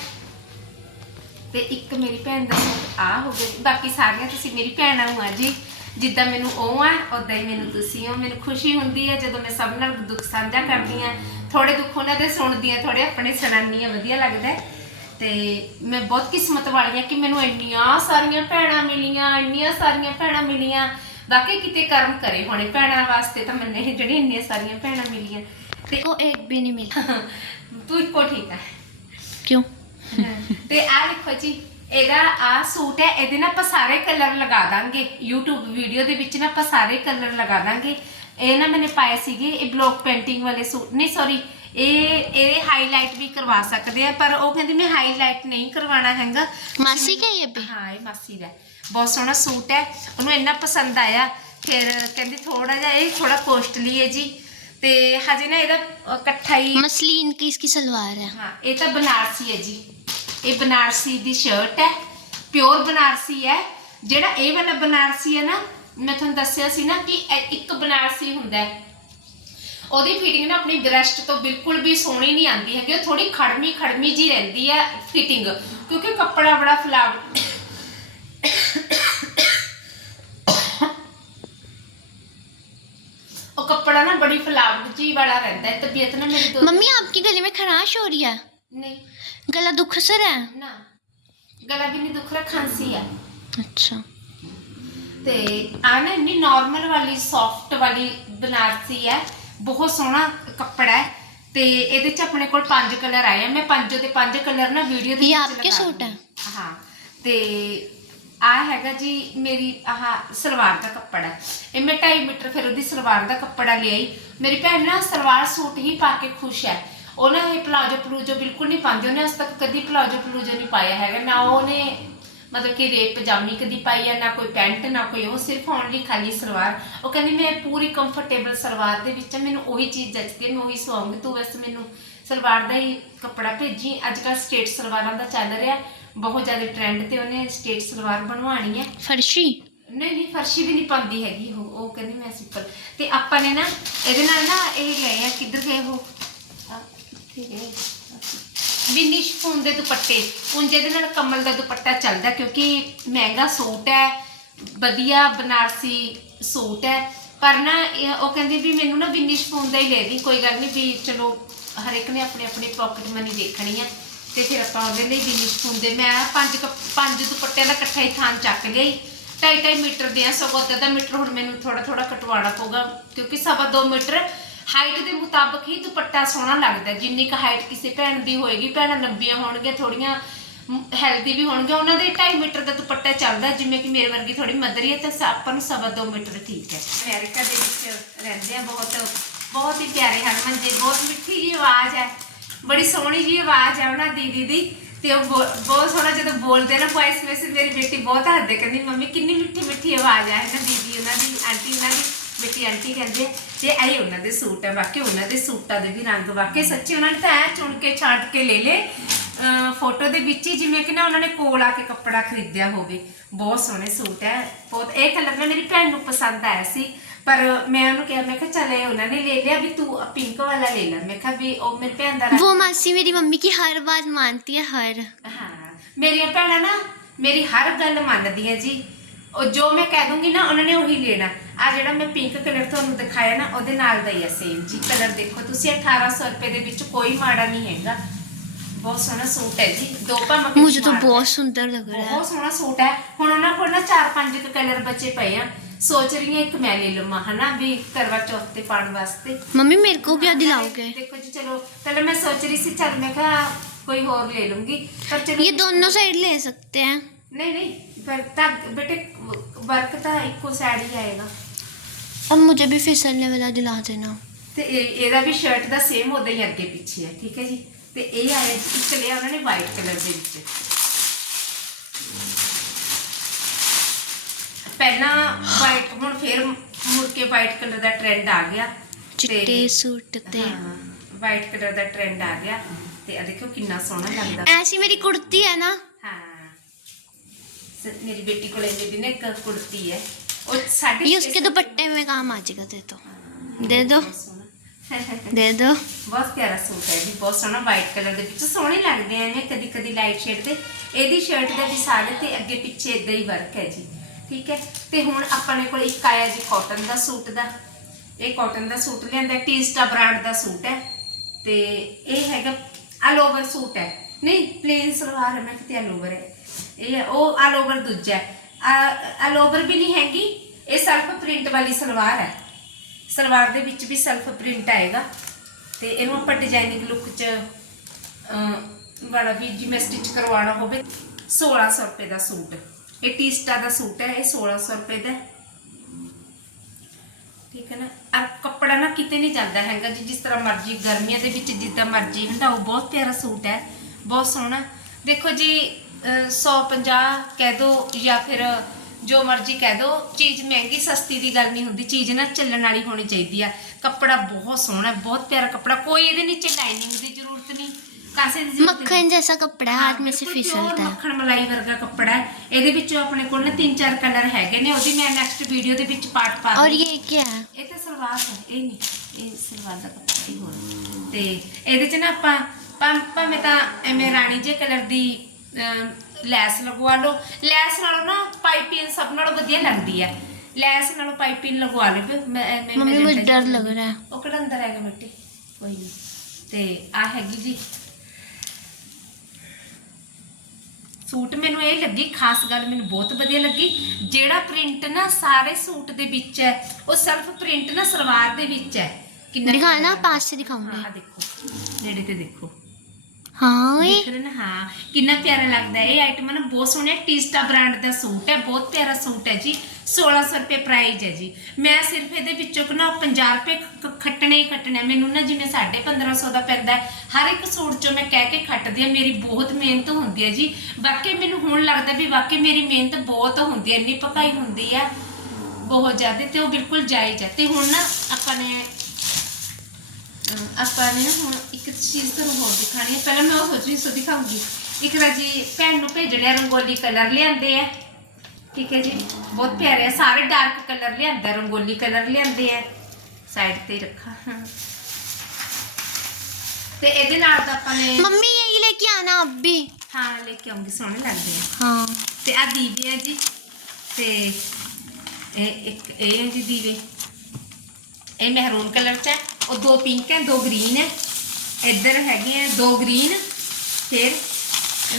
[SPEAKER 2] ਤੇ ਇੱਕ ਮੇਰੀ ਭੈਣ ਦਾ ਸੂਟ ਆ ਹੋ ਗਿਆ। ਬਾਕੀ ਸਾਰੀਆਂ ਤੁਸੀਂ ਮੇਰੀ ਭੈਣਾਂ ਹੋ ਆ ਜੀ। ਜਿੱਦਾਂ ਮੈਨੂੰ ਉਹ ਆ ਉਦਾਂ ਹੀ ਮੈਨੂੰ ਤੁਸੀਂ ਹੋ ਮੈਨੂੰ ਖੁਸ਼ੀ ਹੁੰਦੀ ਹੈ ਜਦੋਂ ਮੈਂ ਸਭ ਨਾਲ ਦੁੱਖ ਸਾਂਝਾ ਕਰਦੀ ਆ ਥੋੜੇ ਦੁੱਖ ਉਹਨਾਂ ਦੇ ਸੁਣਦੀ ਆ ਥੋੜੇ ਆਪਣੇ ਸੁਣਾਉਂਦੀ ਆ ਵਧੀਆ ਲੱਗਦਾ ਹੈ। ਤੇ ਮੈਂ ਬਹੁਤ ਕਿਸਮਤ ਵਾਲੀ ਆ ਕਿ ਮੈਨੂੰ ਇੰਨੀਆਂ ਸਾਰੀਆਂ ਭੈਣਾਂ ਮਿਲੀਆਂ ਇੰਨੀਆਂ ਸਾਰੀਆਂ ਭੈਣਾਂ ਮਿਲੀਆਂ ਬਾਕੀ ਕਿਤੇ ਕਰਮ ਕਰੇ ਹੋਣੇ ਭੈਣਾਂ ਵਾਸਤੇ ਤਾਂ ਮੈਨੂੰ ਇਹ ਜਿਹੜੀਆਂ ਇੰਨੀਆਂ ਸਾਰੀਆਂ ਭੈਣਾਂ ਮਿਲੀਆਂ ਤੇ
[SPEAKER 1] को एक भी नहीं मिला
[SPEAKER 2] ਤੂੰ ਇੱਕੋ ਠੀਕ ਹੈ
[SPEAKER 1] क्यों
[SPEAKER 2] ਤੇ ਆ ਦੇਖੋ ਜੀ ਇਹਦਾ ਆ ਸੂਟ ਹੈ ਇਹਦੇ ਨਾਲ ਆਪਾਂ ਸਾਰੇ ਕਲਰ ਲਗਾ ਦਾਂਗੇ। YouTube ਵੀਡੀਓ ਦੇ ਵਿੱਚ ਨਾ ਆਪਾਂ ਸਾਰੇ ਕਲਰ ਲਗਾ ਦਾਂਗੇ। ਇਹ ਨਾ ਮੈਨੇ ਪਾਏ ਸੀਗੇ ਇਹ ਬਲੌਕ ਪੇਂਟਿੰਗ ਵਾਲੇ ਸੂਟ। ਨਹੀਂ ਸੌਰੀ ਇਹ ਇਹ ਹਾਈਲਾਈਟ ਵੀ ਕਰਵਾ ਸਕਦੇ ਆ ਪਰ ਉਹ ਕਹਿੰਦੀ ਮੈਂ ਹਾਈਲਾਈਟ ਨਹੀਂ ਕਰਵਾਣਾ ਹੈਗਾ।
[SPEAKER 1] ਮਾਸੀ ਕਾ ਇਹ ਵੀ
[SPEAKER 2] ਹਾਂ ਇਹ ਮਾਸੀ ਦਾ। ਬਹੁਤ ਸੋਹਣਾ ਸੂਟ ਹੈ। ਉਹਨੂੰ ਇੰਨਾ ਪਸੰਦ ਆਇਆ। ਫਿਰ ਕਹਿੰਦੀ ਥੋੜਾ ਜਿਹਾ ਇਹ ਥੋੜਾ ਕੋਸਟਲੀ ਹੈ ਜੀ। ਤੇ ਹਜੇ ਨਾ ਇਹਦਾ ਇਕੱਠਾ ਹੀ
[SPEAKER 1] मसलिन की इसकी सलवार है
[SPEAKER 2] हाँ ये तो बनारसी है जी ਇਹ ਬਨਾਰਸੀ ਦੀ ਸ਼ਰਟ ਹੈ ਪਿਓਰ ਬਨਾਰਸੀ ਹੈ ਜਿਹੜਾ ਇਹ ਵਾਲਾ ਬਨਾਰਸੀ ਹੈ ਨਾ ਮੈਂ ਤੁਹਾਨੂੰ ਦੱਸਿਆ ਸੀ ਨਾ ਕਿ ਇਹ ਇੱਕ ਬਨਾਰਸੀ ਹੁੰਦਾ ਹੈ ਉਹਦੀ ਫਿਟਿੰਗ ਨਾ ਆਪਣੀ ਬ੍ਰੈਸਟ ਤੋਂ ਬਿਲਕੁਲ ਵੀ ਸੋਹਣੀ ਨਹੀਂ ਆਉਂਦੀ ਹੈਗੀ ਉਹ ਥੋੜੀ ਖੜਮੀ ਖੜਮੀ ਜੀ ਰਹਿੰਦੀ ਹੈ ਫਿਟਿੰਗ ਕਿਉਂਕਿ ਕੱਪੜਾ ਬੜਾ ਫਲਾਵ ਉਹ ਕੱਪੜਾ ਨਾ ਬੜੀ ਫਲਾਵਟ ਜੀ ਵਾਲਾ ਰਹਿੰਦਾ ਹੈ ਤਬੀਅਤ ਨਾ ਮੇਰੀ ਦੋ
[SPEAKER 1] मम्मी आपके गले में खराश हो रही है
[SPEAKER 2] ਨਹੀਂ
[SPEAKER 1] गला दुख सर है
[SPEAKER 2] ਨਾ ਗਲਾ ਵੀ ਨਹੀਂ ਦੁਖ ਰਿਹਾ ਖਾਂਸੀ ਆ
[SPEAKER 1] अच्छा
[SPEAKER 2] ਤੇ ਆ ਨਾ ਇੰਨੀ ਨਾਰਮਲ ਵਾਲੀ ਸੌਫਟ ਵਾਲੀ ਬਨਾਰਸੀ ਹੈ ਬਹੁਤ ਸੋਹਣਾ ਕੱਪੜਾ ਹੈ ਤੇ ਇਹਦੇ ਚ ਆਪਣੇ ਕੋਲ ਪੰਜ ਕਲਰ ਆਏ ਆ ਮੈਂ ਪੰਜੋ ਦੇ ਪੰਜ ਕਲਰ ਨਾ ਵੀਡੀਓ ਦੇ
[SPEAKER 1] ਇਹ
[SPEAKER 2] ਵਿੱਚ
[SPEAKER 1] ਆਪਕੇ
[SPEAKER 2] ਲਗਾ
[SPEAKER 1] ਸੂਟ
[SPEAKER 2] ਦੂੰਗੀ।
[SPEAKER 1] ਹੈ?
[SPEAKER 2] ਹਾਂ ਤੇ ਆ ਹੈਗਾ ਜੀ ਮੇਰੀ ਆਹ ਸਲਵਾਰ ਦਾ ਕੱਪੜਾ ਇਹ ਮੈਂ 2.5 ਮੀਟਰ ਫਿਰ ਉਹਦੀ ਸਲਵਾਰ ਦਾ ਕੱਪੜਾ ਲਿਆਈ ਮੇਰੀ ਭੈਣ ਨਾ ਸਲਵਾਰ ਸੂਟ ਹੀ ਪਾ ਕੇ ਖੁਸ਼ ਹੈ ਉਹਨਾਂ ਇਹ ਪਲਾਜੋ ਪਲੂਜੋ ਬਿਲਕੁਲ ਨਹੀਂ ਪਾਉਂਦੇ। ਉਹਨੇ ਅਜ ਤੱਕ ਕਦੀ ਪਲਾਜੋ ਪਲੂਜੋ ਨਹੀਂ ਪਾਇਆ ਹੈਗਾ। ਨਾ ਉਹਨੇ ਮਤਲਬ ਕਿ ਰੇਪ ਪਜਾਮੀ ਕਦੀ ਪਾਈ ਆ ਨਾ ਕੋਈ ਪੈਂਟ ਨਾ ਕੋਈ ਉਹ ਸਿਰਫ ਓਨਲੀ ਖਾਲੀ ਸਲਵਾਰ। ਉਹ ਕਹਿੰਦੀ ਮੈਂ ਪੂਰੀ ਕੰਫਰਟੇਬਲ ਸਲਵਾਰ ਦੇ ਵਿੱਚ ਮੈਨੂੰ ਉਹੀ ਚੀਜ਼ ਜੱਚਦੀ ਮੈਂ ਉਹੀ ਸਵਾਉਂਗੀ। ਤੂੰ ਬਸ ਮੈਨੂੰ ਸਲਵਾਰ ਦਾ ਹੀ ਕੱਪੜਾ ਭੇਜੀ। ਅੱਜ ਕੱਲ ਸਟੇਟ ਸਲਵਾਰਾਂ ਦਾ ਚੱਲ ਰਿਹਾ। ਬਹੁਤ ਜ਼ਿਆਦਾ ਟ੍ਰੈਂਡ ਤੇ ਉਹਨੇ ਸਟੇਟ ਸਲਵਾਰ ਬਣਵਾਣੀ ਹੈ
[SPEAKER 1] ਫਰਸ਼ੀ?
[SPEAKER 2] ਨਹੀਂ ਨਹੀਂ ਫਰਸ਼ੀ ਵੀ ਨਹੀਂ ਪਾਉਂਦੀ ਹੈਗੀ ਉਹ ਕਹਿੰਦੀ ਮੈਂ ਸਿੰਪਲ। ਤੇ ਆਪਾਂ ਨੇ ਨਾ ਇਹਦੇ ਨਾਲ ਨਾ ਇਹ ਗਏ ਆ ਕਿੱਧਰ ਗਏ ਉਹ? ਆ, ਕਿੱਥੇ ਗਏ? ਵਿਨੀ ਦੇ ਦੁਪੱਟੇ ਹੁਣ ਜਿਹਦੇ ਨਾਲ ਕਮਲ ਦਾ ਦੁਪੱਟਾ ਚੱਲਦਾ ਕਿਉਂਕਿ ਮਹਿੰਗਾ ਸੂਟ ਹੈ ਵਧੀਆ ਬਨਾਰਸੀ ਸੂਟ ਹੈ ਪਰ ਨਾ ਇਹ- ਉਹ ਕਹਿੰਦੀ ਵੀ ਮੈਨੂੰ ਨਾ ਵਿਨੀ ਸ਼ਿਫੋਨ ਦਾ ਹੀ ਲੈ ਦੀ ਕੋਈ ਗੱਲ ਨਹੀਂ ਵੀ ਚਲੋ ਹਰ ਇੱਕ ਨੇ ਆਪਣੀ ਆਪਣੀ ਪਾਕਟ ਮਨੀ ਦੇਖਣੀ ਹੈ ਤੇ ਫਿਰ ਆਪਾਂ ਉਹਦੇ ਲਈ ਵਿਨੀ ਸ਼ਿਫੋਨ ਦੇ। ਮੈਂ ਪੰਜ ਕੱਪ- ਪੰਜ ਦੁਪੱਟਿਆਂ ਦਾ ਇਕੱਠਾ ਹੀ ਥਾਨ ਚੱਕ ਲਈ ਢਾਈ ਢਾਈ ਮੀਟਰ ਦੇ ਆ ਸਗੋਂ ਅੱਧਾ ਅੱਧਾ ਮੀਟਰ ਹੁਣ ਮੈਨੂੰ ਥੋੜਾ ਥੋੜਾ ਕਟਵਾਉਣਾ ਪਊਗਾ ਕਿਉਂਕਿ ਸਵਾ ਦੋ ਮੀਟਰ ਹਾਈਟ ਦੇ ਮੁਤਾਬਕ ਹੀ ਦੁਪੱਟਾ ਸੋਹਣਾ ਲੱਗਦਾ ਹੈ। ਜਿੰਨੀ ਕੁ ਹਾਈਟ ਕਿਸੇ ਭੈਣ ਦੀ ਹੋਏਗੀ ਭੈਣਾਂ ਲੰਬੀਆਂ ਹੋਣਗੀਆਂ ਥੋੜੀਆਂ ਹੈਲਦੀ ਵੀ ਹੋਣਗੀਆਂ ਉਹਨਾਂ ਦੇ 2.5 ਮੀਟਰ ਦਾ ਦੁਪੱਟਾ ਚੱਲਦਾ ਹੈ, ਜਿਵੇਂ ਕਿ ਮੇਰੇ ਵਰਗੀ ਥੋੜੀ ਮਦਰੀ ਹੈ ਤਾਂ ਸ- ਆਪਾਂ ਨੂੰ ਸਵਾ ਦੋ ਮੀਟਰ ਠੀਕ ਹੈ। ਅਮਰੀਕਾ ਦੇ ਵਿੱਚ ਰਹਿੰਦੇ ਆ ਬਹੁਤ ਬਹੁਤ ਹੀ ਪਿਆਰੇ ਹਰਮਨ ਜੀ ਬਹੁਤ ਮਿੱਠੀ ਜੀ ਆਵਾਜ਼ ਹੈ। ਬੜੀ ਸੋਹਣੀ ਜੀ ਆਵਾਜ਼ ਹੈ ਉਹਨਾਂ ਦੀਦੀ ਦੀ ਤੇ ਉਹ ਬੋ- ਬਹੁਤ ਸੋਹਣਾ ਜਦੋਂ ਬੋਲਦੇ ਨਾ ਵੌਇਸ ਵਿੱਚ ਮੇਰੀ ਬੇਟੀ ਬਹੁਤ ਹੱਸਦੇ ਕਹਿੰਦੀ ਮੰਮੀ ਕਿੰਨੀ ਮਿੱਠੀ ਮਿੱਠੀ ਆਵਾਜ਼ ਹੈ ਨਾ ਦੀਦੀ ਉਹਨਾਂ ਦੀ ਆਂਟੀ ਉਹਨਾਂ ਦੀ। ਬੇਟੀ ਆਂਟੀ ਕਹਿੰਦੇ ਤੇ ਆਈ ਉਹਨਾਂ ਦੇ ਸੂਟ ਹੈ ਬਾਕੀ ਉਹਨਾਂ ਦੇ ਸੂਟਾਂ ਦੇ ਵੀ ਰੰਗ ਵਾਕਈ ਸੱਚੀ ਉਹਨਾਂ ਨੇ ਤਾਂ ਐ ਚੁਣ ਕੇ ਛਾਂਟ ਕੇ ਲੈ ਲੇ ਫੋਟੋ ਦੇ ਵਿੱਚ ਹੀ ਜਿਵੇਂ ਕਿ ਨਾ ਉਹਨਾਂ ਨੇ ਕੋਲ ਆ ਕੇ ਕੱਪੜਾ ਖਰੀਦਿਆ ਹੋਵੇ ਬਹੁਤ ਸੋਹਣੇ ਸੂਟ ਹੈ ਬਹੁਤ ਇਹ ਕਲਰ ਨਾ ਮੇਰੀ ਭੈਣ ਨੂੰ ਪਸੰਦ ਆਇਆ ਸੀ ਪਰ ਮੈਂ ਉਹਨੂੰ ਕਿਹਾ ਮੈਂ ਕਿਹਾ ਚੱਲ ਇਹ ਉਹਨਾਂ ਨੇ ਲੈ ਲਿਆ ਵੀ ਤੂੰ ਪਿੰਕ ਵਾਲਾ ਲੈ ਲੈ ਮੈਂ ਕਿਹਾ ਵੀ ਉਹ ਮੇਰੀ ਭੈਣ ਦਾ ਰੰਗ
[SPEAKER 1] वो मासी मेरी मम्मी की हर बात मानती है हर
[SPEAKER 2] ਹਾਂ ਮੇਰੀਆਂ ਭੈਣਾਂ ਨਾ ਮੇਰੀ ਹਰ ਗੱਲ ਮੰਨਦੀਆਂ ਜੀ ਉਹ ਜੋ ਮੈਂ ਕਹਿ ਦੂੰਗੀ ਨਾ ਉਹਨਾਂ ਨੇ ਉਹੀ ਲੈਣਾ ਆ ਜਿਹੜਾ ਮੈਂ ਪਿੰਕ ਕਲਰ ਤੁਹਾਨੂੰ ਦਿਖਾਇਆ ਨਾ ਉਹਦੇ ਨਾਲ ਦਾ ਹੀ ਹੈ ਸੇਮ ਜੀ ਕਲਰ ਦੇਖੋ ਤੁਸੀਂ 1800 ਰੁਪਏ ਦੇ ਵਿੱਚ ਕੋਈ ਮਾੜਾ ਨਹੀਂ ਹੈਗਾ ਬਹੁਤ ਸੋਹਣਾ ਸੂਟ ਹੈ ਜੀ ਦੋ ਭਾਵੇਂ ਵਿੱਚ
[SPEAKER 1] मुझे तो
[SPEAKER 2] ਮਾਰਦਾ
[SPEAKER 1] बहुत सुंदर लग रहा है
[SPEAKER 2] ਬਹੁਤ ਸੋਹਣਾ ਸੂਟ ਹੈ ਹੁਣ ਉਹਨਾਂ ਕੋਲ ਨਾ ਚਾਰ ਪੰਜ ਕੁ ਕਲਰ ਬਚੇ ਪਏ ਆ ਸੋਚ ਰਹੀ ਹਾਂ ਇੱਕ ਮੈਂ ਲੈ ਲਵਾਂ ਹਨਾ ਵੀ ਕਰਵਾ ਚੌਥ ਤੇ ਪਾਉਣ ਵਾਸਤੇ
[SPEAKER 1] मम्मी मेरे को क्या दिलाओगे
[SPEAKER 2] ਦੇਖੋ ਜੀ ਚਲੋ ਪਹਿਲਾਂ ਮੈਂ ਸੋਚ ਰਹੀ ਸੀ ਚੱਲ ਮੈਂ ਕਿਹਾ ਕੋਈ ਹੋਰ ਲੈ ਲੂੰਗੀ ਪਰ ਚਲੋ
[SPEAKER 1] ये दोनों साइड ले सकते हैं
[SPEAKER 2] ਨਹੀਂ ਨਹੀਂ ਪਰ ਤਾਂ ਬੇਟੇ ਵਰਕ ਤਾਂ ਇੱਕੋ ਸਾਈਡ ਹੀ ਆਏਗਾ
[SPEAKER 1] अब मुझे भी फिसलने वाला दिला देना
[SPEAKER 2] ਤੇ ਇਹ- ਇਹਦਾ ਵੀ ਸ਼ਰਟ ਦਾ ਸੇਮ ਉਹਦਾ ਹੀ ਅੱਗੇ ਪਿੱਛੇ ਹੈ ਠੀਕ ਹੈ ਜੀ ਤੇ ਇਹ ਆਇਆ ਜੀ, ਇੱਕ ਲਿਆ ਉਹਨਾਂ ਨੇ ਵਾਈਟ ਕਲਰ ਦੇ ਵਿੱਚ ਪਹਿਲਾਂ ਵਾਈਟ ਹੁਣ ਫਿਰ ਮੁੜ ਕੇ ਵਾਈਟ ਕਲਰ ਦਾ ਟ੍ਰੈਂਡ ਆ ਗਿਆ
[SPEAKER 1] चिट्टे सूट ते
[SPEAKER 2] ਵਾਈਟ ਕਲਰ ਦਾ ਟ੍ਰੈਂਡ ਆ ਗਿਆ ਤੇ ਆ ਦੇਖੋ ਕਿੰਨਾ ਸੋਹਣਾ ਲੱਗਦਾ
[SPEAKER 1] ऐसी मेरी कुर्ती है ना
[SPEAKER 2] ਹਾਂ ਸ- ਮੇਰੀ ਬੇਟੀ ਕੋਲੇ ਜਿਹੜੀ ਨੇ ਇੱਕ ਕੁੜਤੀ ਹੈ ਉਹ ਸਾਡੀ
[SPEAKER 1] ये उसके दुपट्टे में काम आ जाएगा दे दो दे दो
[SPEAKER 2] ਬਹੁਤ ਸੋਹਣਾ
[SPEAKER 1] दे दो
[SPEAKER 2] ਬਹੁਤ ਪਿਆਰਾ ਸੂਟ ਹੈ ਜੀ ਬਹੁਤ ਸੋਹਣਾ ਵਾਈਟ ਕਲਰ ਦੇ ਵਿੱਚ ਸੋਹਣੇ ਲੱਗਦੇ ਆ ਐਵੇਂ ਕਦੀ ਕਦੀ ਲਾਈਟ ਸ਼ੇਡ ਦੇ ਇਹਦੀ ਸ਼ਰਟ ਦੇ ਵੀ ਸਾਰੇ ਤੇ ਅੱਗੇ ਪਿੱਛੇ ਇਦਾਂ ਹੀ ਵਰਕ ਹੈ ਜੀ ਠੀਕ ਹੈ ਤੇ ਹੁਣ ਆਪਾਂ ਨੇ ਕੋਲ ਇੱਕ ਆਇਆ ਜੀ ਕਾਟਨ ਦਾ ਸੂਟ ਦਾ ਇਹ ਕਾਟਨ ਦਾ ਸੂਟ ਲਿਆਂਦਾ ਟੀਸਟਾ ਬ੍ਰਾਂਡ ਦਾ ਸੂਟ ਹੈ ਤੇ ਇਹ ਹੈਗਾ ਆਲ ਓਵਰ ਸੂਟ ਹੈ ਨਹੀਂ ਪਲੇਨ ਸਲਵਾਰ ਹੈ ਮੈਂ ਕਿਤੇ ਆਲ ਓਵਰ ਹੈ ਇਹ ਉਹ ਆਲ ਓਵਰ ਦੂਜਾ ਹੈ। ਆਲ ਓਵਰ ਵੀ ਨਹੀਂ ਹੈਗੀ, ਇਹ ਸੈਲਫ ਪ੍ਰਿੰਟ ਵਾਲੀ ਸਲਵਾਰ ਹੈ। ਸਲਵਾਰ ਦੇ ਵਿੱਚ ਵੀ ਸੈਲਫ ਪ੍ਰਿੰਟ ਆਏਗਾ। ਤੇ ਇਹਨੂੰ ਆਪਾਂ ਡਿਜ਼ਾਈਨਿੰਗ ਲੁੱਕ ਚ ਵਾਲਾ ਬੜਾ ਵੀ ਜਿਵੇਂ ਸਟਿਚ ਕਰਵਾਉਣਾ ਹੋਵੇ 1600 ਰੁਪਏ ਦਾ ਸੂਟ। ਇਹ ਟੀਸਟਾ ਦਾ ਸੂਟ ਹੈ, ਇਹ 1600 ਰੁਪਏ ਦਾ ਠੀਕ ਹੈ ਨਾ? ਆ ਕੱਪੜਾ ਨਾ ਕਿਤੇ ਨਹੀਂ ਜਾਂਦਾ ਹੈਗਾ, ਜੀ ਜਿਸ ਤਰ੍ਹਾਂ ਮਰਜ਼ੀ ਗਰਮੀਆਂ ਦੇ ਵਿੱਚ ਜਿੱਦਾਂ ਮਰਜ਼ੀ ਹੰਡਾਓ ਬਹੁਤ ਪਿਆਰਾ ਸੂਟ ਹੈ, ਬਹੁਤ ਸੋਹਣਾ। ਦੇਖੋ ਜੀ 150 ਕਹਿ ਦੋ ਜਾਂ ਫਿਰ ਜੋ ਮਰਜ਼ੀ ਕਹਿ ਦੋ ਚੀਜ਼ ਮਹਿੰਗੀ ਸਸਤੀ ਦੀ ਗੱਲ ਨਹੀਂ ਹੁੰਦੀ ਚੀਜ਼ ਨਾ ਚੱਲਣ ਵਾਲੀ ਹੋਣੀ ਚਾਹੀਦੀ ਆ ਕੱਪੜਾ ਬਹੁਤ ਸੋਹਣਾ ਹੈ ਬਹੁਤ ਪਿਆਰਾ ਕੱਪੜਾ ਕੋਈ ਇਹਦੇ ਨੀਚੇ ਲਾਈਨਿੰਗ ਦੀ ਜ਼ਰੂਰਤ ਨਹੀਂ ਕਾਸੇ ਦੀ ਜ਼ਰੂਰਤ ਨਹੀਂ।
[SPEAKER 1] मक्खन जैसा कपड़ा है हाथ में से
[SPEAKER 2] ਬਿਲਕੁਲ
[SPEAKER 1] फिसलता
[SPEAKER 2] pure
[SPEAKER 1] है
[SPEAKER 2] ਮੱਖਣ ਮਲਾਈ ਵਰਗਾ ਕੱਪੜਾ ਹੈ ਇਹਦੇ ਵਿੱਚੋਂ ਆਪਣੇ ਕੋਲ ਨਾ ਤਿੰਨ ਚਾਰ ਕਲਰ ਹੈਗੇ ਨੇ ਉਹਦੀ ਮੈਂ ਨੈਕਸਟ ਵੀਡੀਓ ਦੇ ਵਿੱਚ ਪਾਰਟ ਪਾ
[SPEAKER 1] और
[SPEAKER 2] ਦੂੰਗੀ
[SPEAKER 1] ये क्या है
[SPEAKER 2] ਇਹ ਤਾਂ ਸਲਵਾਰ ਹੈ ਇਹ ਨਹੀਂ ਇਹ ਸਲਵਾਰ ਦਾ ਕੱਪੜਾ ਹੀ ਹੋਰ ਤੇ ਇਹਦੇ ਚ ਨਾ ਆਪਾਂ ਭਾ- ਭਾਵੇਂ ਤਾਂ ਐਵੇਂ ਰਾਣੀ ਜੇ ਕਲਰ ਦੀ ਅਮ, ਲੈਸ ਲਗਵਾ ਲਓ। ਲੈਸ ਨਾਲੋਂ ਨਾ ਪਾਈਪਿੰਗ ਸਭ ਨਾਲੋਂ ਵਧੀਆ ਲੱਗਦੀ ਹੈ ਲੈਸ ਨਾਲੋਂ ਪਾਈਪਿੰਗ ਲਗਵਾ ਲਓ ਮੈਂ
[SPEAKER 1] ਮੰਮੀ
[SPEAKER 2] ਮੈਨੂੰ
[SPEAKER 1] ਡਰ ਲੱਗ ਰਿਹਾ।
[SPEAKER 2] ਉਹ ਕਿਹੜਾ ਅੰਦਰ ਹੈਗਾ ਬੇਟੀ ਕੋਈ ਨਹੀਂ ਤੇ ਆ ਹੈਗੀ ਜੀ। ਸੂਟ ਮੈਨੂੰ ਇਹ ਲੱਗੀ ਖਾਸ ਗੱਲ ਮੈਨੂੰ ਬਹੁਤ ਵਧੀਆ ਲੱਗੀ। ਜਿਹੜਾ ਪ੍ਰਿੰਟ ਨਾ ਸਾਰੇ ਸੂਟ ਦੇ ਵਿੱਚ ਹੈ ਉਹ ਸਿਰਫ ਪ੍ਰਿੰਟ ਨਾ ਸਲਵਾਰ ਦੇ ਵਿੱਚ ਹੈ। ਕਿੰਨਾ
[SPEAKER 1] ਦਿਖਾਣਾ
[SPEAKER 2] ਪਾਸ
[SPEAKER 1] ਦਿਖਾਉਂਗੀ।
[SPEAKER 2] ਆ ਦੇਖੋ। ਨੇੜੇ ਤੇ ਦੇਖੋ।
[SPEAKER 1] हाँ ये
[SPEAKER 2] ਦੇਖ ਰਹੇ ਨਾ, ਹਾਂ। ਕਿੰਨਾ ਪਿਆਰਾ ਲੱਗਦਾ ਹੈ ਇਹ ਆਈਟਮ ਨਾ ਬਹੁਤ ਸੋਹਣਾ ਟੀਸਟਾ ਬ੍ਰਾਂਡ ਦਾ ਸੂਟ ਹੈ, ਬਹੁਤ ਪਿਆਰਾ ਸੂਟ ਹੈ ਜੀ। 1600 ਰੁਪਏ ਪ੍ਰਾਈਸ ਹੈ ਜੀ। ਮੈਂ ਸਿਰਫ ਇਹਦੇ ਵਿੱਚੋਂ ਕਿ ਨਾ 50 ਰੁਪਏ ਖ- ਖੱਟਣੇ ਹੀ ਖੱਟਣੇ ਆ। ਮੈਨੂੰ ਨਾ ਜਿਵੇਂ 1550 ਦਾ ਪੈਂਦਾ ਹੈ, ਹਰ ਇੱਕ ਸੂਟ ਚੋਂ ਮੈਂ ਕਹਿ ਕੇ ਖੱਟਦੀ ਆ, ਮੇਰੀ ਬਹੁਤ ਮਿਹਨਤ ਹੁੰਦੀ ਹੈ ਜੀ। ਵਾਕਈ ਮੈਨੂੰ ਹੁਣ ਲੱਗਦਾ ਵੀ ਵਾਕਈ ਮੇਰੀ ਮਿਹਨਤ ਬਹੁਤ ਹੁੰਦੀ ਹੈ, ਇੰਨੀ ਪਕਾਈ ਹੁੰਦੀ ਹੈ। ਬਹੁਤ ਜ਼ਿਆਦਾ ਤੇ ਉਹ ਬਿਲਕੁਲ ਜਾਇਜ਼ ਹੈ। ਤੇ ਹੁਣ ਨਾ ਆਪਾਂ ਨੇ, ਅਮ, ਆਪਾਂ ਨੇ ਨਾ ਹੁਣ ਇੱਕ ਚੀਜ਼ ਤੁਹਾਨੂੰ ਹੋਰ ਦਿਖਾਣੀ ਹੈ ਪਹਿਲਾਂ ਮੈਂ ਉਹ ਸੋਚ ਰਹੀ ਸੀ ਦਿਖਾਉਂਗੀ ਇੱਕ ਤਾਂ ਜੀ ਭੈਣ ਨੂੰ ਭੇਜਣੇ ਆ ਰੰਗੋਲੀ ਕਲਰ ਲਿਆਂਦੇ ਆ ਠੀਕ ਹੈ ਜੀ ਬਹੁਤ ਪਿਆਰੇ ਆ ਸਾਰੇ ਡਾਰਕ ਕਲਰ ਲਿਆਂਦਾ ਰੰਗੋਲੀ ਕਲਰ ਲਿਆਂਦੇ ਆ ਸਾਈਡ ਤੇ ਰੱਖਾ ਹਾਂ। ਤੇ ਇਹਦੇ ਨਾਲ ਤਾਂ ਆਪਾਂ ਨੇ
[SPEAKER 1] मम्मी यही लेके आना अब भी
[SPEAKER 2] ਹਾਂ ਲੈ ਕੇ ਆਉਂਗੀ ਸੋਹਣੇ ਲੱਗਦੇ ਆ
[SPEAKER 1] हाँ
[SPEAKER 2] ਤੇ ਆ ਦੀਵੇ ਆ ਜੀ ਤੇ ਇਹ ਇੱਕ ਇਹ ਹੈ ਜੀ ਦੀਵੇ ਇਹ ਮਹਿਰੂਨ ਕਲਰ ਚ ਹੈ ਉਹ ਦੋ ਪਿੰਕ ਹੈ ਦੋ ਗ੍ਰੀਨ ਹੈ ਇੱਧਰ ਹੈਗੇ ਆ ਦੋ ਗ੍ਰੀਨ ਫਿਰ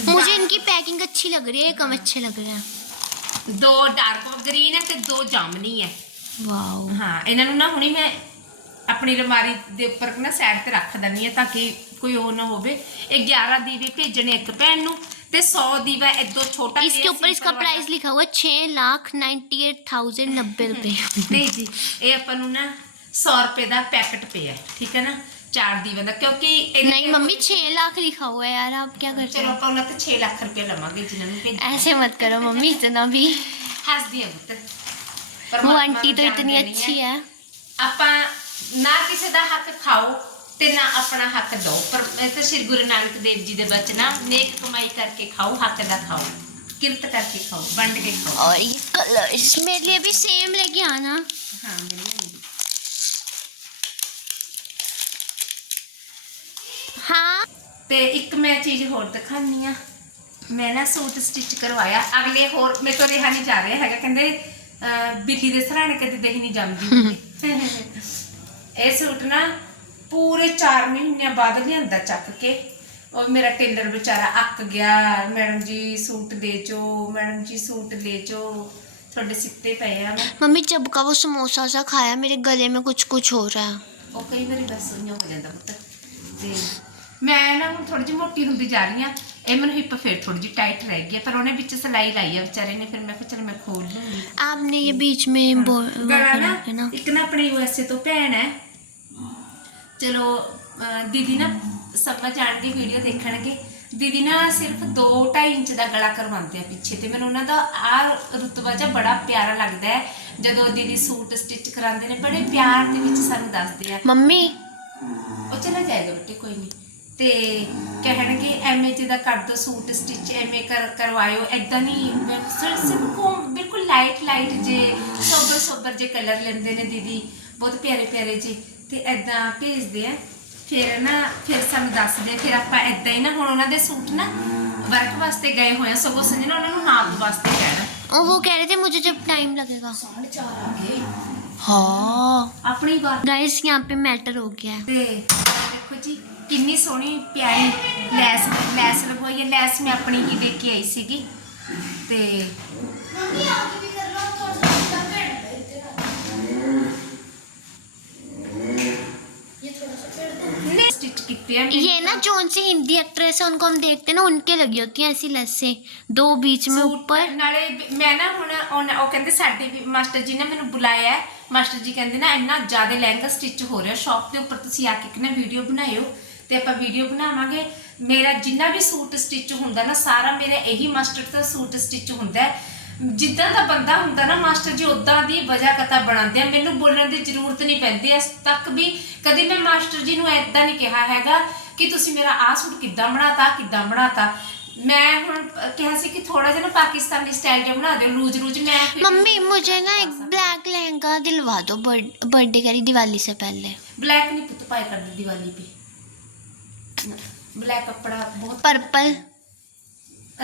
[SPEAKER 1] मुझे इनकी पैकिंग अच्छी लग रही है कम अच्छे लग रहे हैं
[SPEAKER 2] ਦੋ ਡਾਰਕ ਗ੍ਰੀਨ ਹੈ ਤੇ ਦੋ ਜਾਮਨੀ ਹੈ
[SPEAKER 1] वाओ
[SPEAKER 2] ਹਾਂ ਇਹਨਾਂ ਨੂੰ ਨਾ ਹੁਣੀ ਮੈਂ ਆਪਣੀ ਅਲਮਾਰੀ ਦੇ ਉੱਪਰ ਨਾ ਸਾਈਡ ਤੇ ਰੱਖ ਦਿੰਦੀ ਹਾਂ ਤਾਂ ਕਿ ਕੋਈ ਉਹ ਨਾ ਹੋਵੇ ਇਹ 11 ਦੀਵੇ ਭੇਜਣੇ ਇੱਕ ਭੈਣ ਨੂੰ ਤੇ 100 ਦੀਵਾ ਇਦੋਂ ਛੋਟਾ
[SPEAKER 1] इसके
[SPEAKER 2] ਜਿਹਾ
[SPEAKER 1] ऊपर इसका
[SPEAKER 2] simple वाला।
[SPEAKER 1] प्राइस लिखा हुआ है छह लाख नाइन्टी एट थाउजेंड नब्बे रुपए
[SPEAKER 2] ਨਹੀਂ ਜੀ ਇਹ ਆਪਾਂ ਨੂੰ ਨਾ 100 ਰੁਪਏ ਦਾ ਪੈਕਟ ਪਿਆ ਠੀਕ ਹੈ ਨਾ ਚਾਰ ਦੀਵਾਂ ਦਾ ਕਿਉਂਕਿ ਇਹਦੇ
[SPEAKER 1] नहीं
[SPEAKER 2] ਤੇ-
[SPEAKER 1] मम्मी छह लाख लिखा हुआ है यार आप क्या करते
[SPEAKER 2] ਚਲੋ
[SPEAKER 1] हो
[SPEAKER 2] ਆਪਾਂ ਉਹਨਾਂ ਤੇ 6 ਲੱਖ ਰੁਪਏ ਲਵਾਂਗੇ ਜਿਨ੍ਹਾਂ ਨੂੰ ਭੇਜ
[SPEAKER 1] ऐसे मत करो मम्मी इतना भी
[SPEAKER 2] ਹੱਸਦੀ ਆ ਪੁੱਤ
[SPEAKER 1] वो
[SPEAKER 2] ਪਰਮਾਤਮਾ
[SPEAKER 1] आंटी तो
[SPEAKER 2] ਨੂੰ
[SPEAKER 1] इतनी
[SPEAKER 2] ਜਾਣਦੇ
[SPEAKER 1] अच्छी
[SPEAKER 2] ਨਹੀਂ
[SPEAKER 1] है
[SPEAKER 2] ਆਪਾਂ ਨਾ ਕਿਸੇ ਦਾ ਹੱਕ ਖਾਓ ਤੇ ਨਾ ਆਪਣਾ ਹੱਕ ਦਿਓ ਪਰ ਇਹ ਤਾਂ ਸ੍ਰੀ ਗੁਰੂ ਨਾਨਕ ਦੇਵ ਜੀ ਦੇ ਬਚਨ ਆ ਨੇਕ ਕਮਾਈ ਕਰਕੇ ਖਾਓ ਹੱਕ ਦਾ ਖਾਓ ਕਿਰਤ ਕਰਕੇ ਖਾਓ ਵੰਡ ਕੇ ਖਾਓ
[SPEAKER 1] और ये कलर मेरे लिए भी सेम लेके आना
[SPEAKER 2] ਹਾਂ ਮੇਰੇ ਲਈ ਵੀ।
[SPEAKER 1] हाँ
[SPEAKER 2] ਤੇ ਇੱਕ ਮੈਂ ਚੀਜ਼ ਹੋਰ ਦਿਖਾਨੀ ਆ ਮੈਂ ਨਾ ਸੂਟ ਸਟਿਚ ਕਰਵਾਇਆ ਅਗਲੇ ਹੋਰ ਮੇਰੇ ਤੋਂ ਰਿਹਾ ਨਹੀਂ ਜਾ ਰਿਹਾ ਹੈਗਾ ਕਹਿੰਦੇ ਅਹ, ਬਿੱਲੀ ਦੇ ਸਰਾਣੇ ਕਦੇ ਦਹੀਂ ਨਹੀਂ ਜੰਮਦੀ ਹੁੰਦੀ ਇਹ ਸੂਟ ਨਾ ਪੂਰੇ 4 ਮਹੀਨਿਆਂ ਬਾਅਦ ਲਿਆਂਦਾ ਚੱਕ ਕੇ ਉਹ ਮੇਰਾ ਟੇਲਰ ਵਿਚਾਰਾ ਅੱਕ ਗਿਆ ਮੈਡਮ ਜੀ ਸੂਟ ਦੇ ਜੋ ਮੈਡਮ ਜੀ ਸੂਟ ਲੈ ਜੋ ਤੁਹਾਡੇ ਸਿੱਤੇ ਪਏ ਆ ਮੈਂ
[SPEAKER 1] मम्मी जब का वो समोसा सा खाया मेरे गले में कुछ कुछ हो रहा है
[SPEAKER 2] ਉਹ ਕਈ ਵਾਰੀ ਬਸ ਉਈਆਂ ਹੋ ਜਾਂਦਾ ਪੁੱਤ ਤੇ ਮੈਂ ਨਾ ਹੁਣ ਥੋੜੀ ਜਿਹੀ ਮੋਟੀ ਹੁੰਦੀ ਜਾ ਰਹੀ ਆ ਇਹ ਮੈਨੂੰ ਹਿੱਪ ਫੇਰ ਥੋੜੀ ਜਿਹੀ ਟਾਈਟ ਰਹਿ ਗਈ ਆ, ਪਰ ਉਹਨੇ ਵਿੱਚ ਸਲਾਈ ਲਾਈ ਆ ਵਿਚਾਰੇ ਨੇ ਫਿਰ ਮੈਂ ਕਿਹਾ ਚਲ ਮੈਂ ਖੋਲ ਲੂੰਗੀ
[SPEAKER 1] आपने ये बीच में बो- वो
[SPEAKER 2] ਗਲਾ
[SPEAKER 1] करा
[SPEAKER 2] ਨਾ
[SPEAKER 1] है ना
[SPEAKER 2] ਇੱਕ ਨਾ ਆਪਣੀ ਯੂਐਸਏ ਤੋਂ ਭੈਣ ਹੈ ਚਲੋ ਅਹ ਦੀਦੀ ਨਾ ਸਮਝ ਜਾਣ ਦੀ ਵੀਡੀਓ ਦੇਖਣਗੇ ਦੀਦੀ ਨਾ ਸਿਰਫ 2.5 ਇੰਚ ਦਾ ਗਲਾ ਕਰਵਾਉਂਦੇ ਆ ਪਿੱਛੇ ਤੇ ਮੈਨੂੰ ਉਹਨਾਂ ਦਾ ਆ ਰੁਤਬਾ ਜਿਹਾ ਬੜਾ ਪਿਆਰਾ ਲੱਗਦਾ ਹੈ ਜਦੋਂ ਦੀਦੀ ਸੂਟ ਸਟਿਚ ਕਰਾਉਂਦੇ ਨੇ ਬੜੇ ਪਿਆਰ ਦੇ ਵਿੱਚ ਸਾਨੂੰ ਦੱਸਦੇ ਆ
[SPEAKER 1] मम्मी
[SPEAKER 2] ਉਹ ਚਲਾ ਜਾਏਗਾ ਬੇਟੇ ਕੋਈ ਨਹੀਂ ਤੇ ਕਹਿਣਗੇ ਐਮਏ ਜੀ ਦਾ ਕਰ ਦੋ ਸੂਟ ਸਟਿਚ ਐਮਏ ਕਰ ਕਰਵਾਇਓ ਐਦਾਂ ਨਹੀਂ ਸਿਰਫ ਸਿਰਫ ਬਿਲਕੁਲ ਲਾਈਟ ਲਾਈਟ ਜੇ ਸੋਬਰ ਸੋਬਰ ਜੇ ਕਲਰ ਲੈਂਦੇ ਨੇ ਦੀਦੀ ਬਹੁਤ ਪਿਆਰੇ ਪਿਆਰੇ ਜੀ ਤੇ ਐਦਾਂ ਭੇਜਦੇ ਆ ਫਿਰ ਨਾ ਫਿਰ ਸਾਨੂੰ ਦੱਸਦੇ ਆ, ਫਿਰ ਆਪਾਂ ਐਦਾਂ ਹੀ ਨਾ ਹੁਣ ਉਹਨਾਂ ਦੇ ਸੂਟ ਨਾ ਵਰਕ ਵਾਸਤੇ ਗਏ ਹੋਏ ਆ ਸਗੋਂ ਸੰਜਣਾ ਉਹਨਾਂ ਨੂੰ ਨਾਪ ਵਾਸਤੇ ਕਹਿਣਾ
[SPEAKER 1] और वो कह रहे थे मुझे जब टाइम लगेगा
[SPEAKER 2] ਸਾਢੇ ਚਾਰ ਆ ਗਏ
[SPEAKER 1] हाँ
[SPEAKER 2] ਆਪਣੀ ਵਾਰ
[SPEAKER 1] गाइस यहाँ पे मैटर हो गया है
[SPEAKER 2] ਤੇ ਆਹ ਦੇਖੋ ਜੀ ਕਿੰਨੀ ਸੋਹਣੀ ਪਿਆਰੀ ਲੈਸ ਲੈਸ ਲਗਵਾਈ ਹੈ ਲੈਸ ਮੈਂ ਆਪਣੀ ਹੀ ਦੇ ਕੇ ਆਈ ਸੀਗੀ ਤੇ स्टिच ਕੀਤੀ ਹੈ
[SPEAKER 1] ये ना जोन सी हिंदी एक्ट्रेस है उनको हम देखते हैं ना उनके लगी होती हैं ऐसी लस्से दो बीच में
[SPEAKER 2] ਸੂਟ
[SPEAKER 1] ऊपर
[SPEAKER 2] ਨਾਲੇ ਵੀ- ਮੈਂ ਨਾ ਹੁਣ ਉਹਨ- ਉਹ ਕਹਿੰਦੇ ਸਾਡੇ ਵੀ ਮਾਸਟਰ ਜੀ ਨੇ ਮੈਨੂੰ ਬੁਲਾਇਆ ਹੈ ਮਾਸਟਰ ਜੀ ਕਹਿੰਦੇ ਨਾ ਇੰਨਾ ਜ਼ਿਆਦਾ ਲਹਿੰਗਾ ਸਟਿਚ ਹੋ ਰਿਹਾ ਸ਼ਾਪ ਦੇ ਉੱਪਰ ਤੁਸੀਂ ਆ ਕੇ ਇੱਕ ਨਾ ਵੀਡੀਓ ਬਣਾਇਓ ਤੇ ਆਪਾਂ ਵੀਡੀਓ ਬਣਾਵਾਂਗੇ ਮੇਰਾ ਜਿੰਨਾ ਵੀ ਸੂਟ ਸਟਿਚ ਹੁੰਦਾ ਨਾ ਸਾਰਾ ਮੇਰਾ ਇਹੀ ਮਾਸਟਰ ਦਾ ਸੂਟ ਸਟਿਚ ਹੁੰਦਾ ਹੈ ਜਿੱਦਾਂ ਦਾ ਬੰਦਾ ਹੁੰਦਾ ਨਾ ਮਾਸਟਰ ਜੀ ਉਦਾਂ ਦੀ ਵਜ੍ਹਾ ਕਥਾ ਬਣਾਉਂਦੇ ਆ ਮੈਨੂੰ ਬੋਲਣ ਦੀ ਜ਼ਰੂਰਤ ਨਹੀਂ ਪੈਂਦੀ ਇਸ ਤੱਕ ਵੀ ਕਦੀ ਮੈਂ ਮਾਸਟਰ ਜੀ ਨੂੰ ਐਦਾਂ ਨਹੀਂ ਕਿਹਾ ਹੈਗਾ ਕਿ ਤੁਸੀਂ ਮੇਰਾ ਆਹ ਸੂਟ ਕਿੱਦਾਂ ਬਣਾਤਾ ਕਿੱਦਾਂ ਬਣਾਤਾ ਮੈਂ ਹੁਣ ਕਿਹਾ ਸੀ ਕਿ ਥੋੜਾ ਜਿਹਾ ਨਾ ਪਾਕਿਸਤਾਨੀ ਸਟਾਈਲ ਜਿਹਾ ਬਣਾ ਦਿਓ ਲੂਜ ਲੂਜ ਮੈਂ ਫਿਰ-
[SPEAKER 1] मम्मी मुझे ना एक ब्लैक लहंगा दिलवा दो बर्थडे करी दिवाली से पहले
[SPEAKER 2] ब्लैक नहीं पुत पाए कर दिवाली पे ਬਲੈਕ ਕੱਪੜਾ ਬਹੁਤ
[SPEAKER 1] ਪਰਪਲ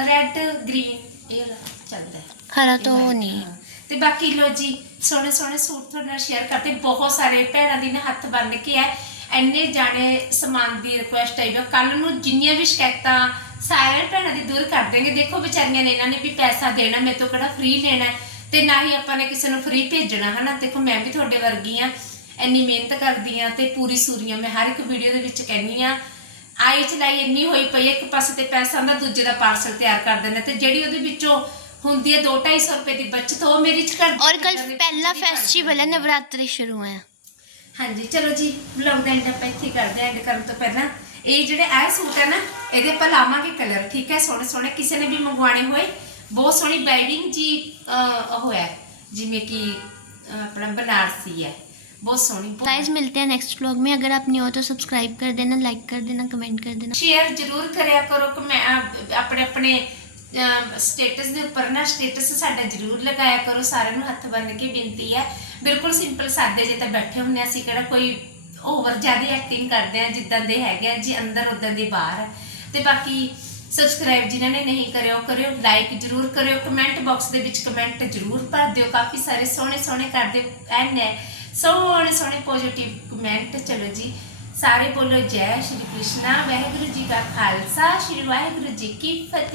[SPEAKER 2] ਰੈੱਡ ਗ੍ਰੀਨ ਇਹ ਵਾਲਾ ਚੱਲਦਾ ਹਰਾ
[SPEAKER 1] ਤਾਂ
[SPEAKER 2] ਨਹੀਂ ਤੇ ਬਾਕੀ ਲੋ ਜੀ ਸੋਹਣੇ ਸੋਹਣੇ ਸੂਟ ਤੁਹਾਡੇ ਨਾਲ ਸ਼ੇਅਰ ਕਰਤੇ ਬਹੁਤ ਸਾਰੇ ਭੈਣਾਂ ਦੀ ਨੇ ਹੱਥ ਬੰਨ ਕੇ ਐ ਐਨੇ ਜਾਣੇ ਸਮਾਨ ਦੀ ਰਿਕੁਐਸਟ ਆਈ ਵਾ ਕੱਲ ਨੂੰ ਜਿੰਨੀਆਂ ਵੀ ਸ਼ਿਕਾਇਤਾਂ ਸਾਰੇ ਭੈਣਾਂ ਦੀ ਦੂਰ ਕਰ ਦੇਣਗੇ। ਦੇਖੋ ਵਿਚਾਰੀਆਂ ਨੇ ਇਹਨਾਂ ਨੇ ਵੀ ਪੈਸਾ ਦੇਣਾ ਮੇਰੇ ਤੋਂ ਕਿਹੜਾ ਫ੍ਰੀ ਲੈਣਾ ਤੇ ਨਾ ਹੀ ਆਪਾਂ ਨੇ ਕਿਸੇ ਨੂੰ ਫ੍ਰੀ ਭੇਜਣਾ ਹਨਾ? ਦੇਖੋ ਮੈਂ ਵੀ ਤੁਹਾਡੇ ਵਰਗੀ ਆ ਇੰਨੀ ਮਿਹਨਤ ਕਰਦੀ ਆ ਤੇ ਪੂਰੀ ਸੂਰੀਆਂ ਮੈਂ ਹਰ ਇੱਕ ਵੀਡੀਓ ਦੇ ਵਿੱਚ ਕਹਿੰਨੀ ਆ ਆਈ ਚਲਾਈ ਇੰਨੀ ਹੋਈ ਪਈ ਇੱਕ ਪਾਸੇ ਤੇ ਪੈਸਾ ਦਾ ਦੂਜੇ ਦਾ ਪਾਰਸਲ ਤਿਆਰ ਕਰ ਦਿੰਦੇ ਤੇ ਜਿਹੜੀ ਉਹਦੇ ਵਿੱਚੋਂ ਹੁੰਦੀ ਹੈ 2-250 ਰੁਪਏ ਦੀ ਬਚਤ ਉਹ ਮੇਰੀ ਚ ਕਰ
[SPEAKER 1] ਔਰ ਕੱਲ ਪਹਿਲਾ ਫੈਸਟੀਵਲ ਹੈ ਨਵਰਾਤਰੀ ਸ਼ੁਰੂ ਹੈ
[SPEAKER 2] ਹਾਂਜੀ ਚਲੋ ਜੀ ਵਲੌਗ ਦਾ ਐਂਡ ਆਪਾਂ ਇੱਥੇ ਕਰਦੇ ਐਂਡ ਕਰਨ ਤੋਂ ਪਹਿਲਾਂ। ਇਹ ਜਿਹੜੇ ਇਹ ਸੂਟ ਹੈ ਨਾ ਇਹਦੇ ਆਪਾਂ ਲਾਵਾਂਗੇ ਕਲਰ ਠੀਕ ਹੈ? ਸੋਹਣੇ ਸੋਹਣੇ ਕਿਸੇ ਨੇ ਵੀ ਮੰਗਵਾਣੇ ਹੋਏ ਬਹੁਤ ਸੋਹਣੀ ਬੈਡਿੰਗ ਜੀ ਹੋਇਆ ਜਿਵੇਂ ਕਿ ਆਪਣਾ ਬਨਾਰਸੀ ਹੈ। ਬਹੁਤ ਸੋਹਣੀ ਬਹੁਤ
[SPEAKER 1] गाइस मिलते हैं नेक्स्ट व्लॉग में अगर आप नहीं हो तो सब्सक्राइब कर देना लाइक कर देना कमेंट कर देना
[SPEAKER 2] ਸ਼ੇਅਰ ਜ਼ਰੂਰ ਕਰਿਆ ਕਰੋ ਕਿ ਮੈਂ ਅਹ, ਆਪਣੇ ਆਪਣੇ ਸਟੇਟਸ ਦੇ ਉੱਪਰ ਨਾ ਸਟੇਟਸ ਸਾਡਾ ਜ਼ਰੂਰ ਲਗਾਇਆ ਕਰੋ ਸਾਰਿਆਂ ਨੂੰ ਹੱਥ ਬੰਨ ਕੇ ਬੇਨਤੀ ਹੈ ਬਿਲਕੁਲ ਸਿੰਪਲ ਸਾਦੇ ਜੇ ਤਾਂ ਬੈਠੇ ਹੁੰਦੇ ਹਾਂ ਅਸੀਂ ਕਿਹੜਾ ਕੋਈ ਓਵਰ ਜ਼ਿਆਦਾ ਐਕਟਿੰਗ ਕਰਦੇ ਆ ਜਿੱਦਾਂ ਦੇ ਹੈਗੇ ਆ ਜੀ ਅੰਦਰ ਉਦਾਂ ਦੇ ਬਾਹਰ ਆ। ਤੇ ਬਾਕੀ ਸਬਸਕ੍ਰਾਈਬ ਜਿਨ੍ਹਾਂ ਨੇ ਨਹੀਂ ਕਰਿਆ ਉਹ ਕਰਿਓ ਲਾਈਕ ਜ਼ਰੂਰ ਕਰਿਓ ਕਮੈਂਟ ਬਾਕਸ ਦੇ ਵਿੱਚ ਕਮੈਂਟ ਜ਼ਰੂਰ ਭਰ ਦਿਓ ਕਾਫੀ ਸਾਰੇ ਸੋਹਣੇ ਸੋਹਣੇ ਕਰਦੇ ਐਨ ਹੈ ਸੋਹਣੇ ਸੋਹਣੇ ਪੋਜ਼ਿਟਿਵ ਕਮੈਂਟ ਚਲੋ ਜੀ। ਸਾਰੇ ਬੋਲੋ ਜੈ ਸ਼੍ਰੀ ਕ੍ਰਿਸ਼ਨਾ, ਵਾਹਿਗੁਰੂ ਜੀ ਕਾ ਖਾਲਸਾ, ਸ਼੍ਰੀ ਵਾਹਿਗੁਰੂ ਜੀ ਕੀ ਫਤਿਹ।